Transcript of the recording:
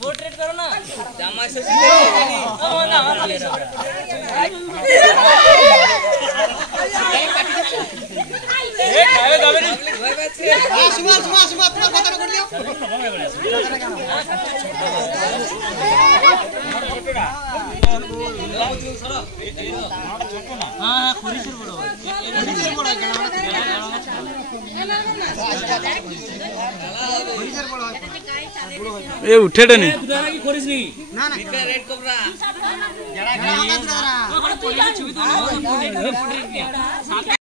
portrait करो ना ए उठे नहीं ना ना रेड कोबरा जड़ा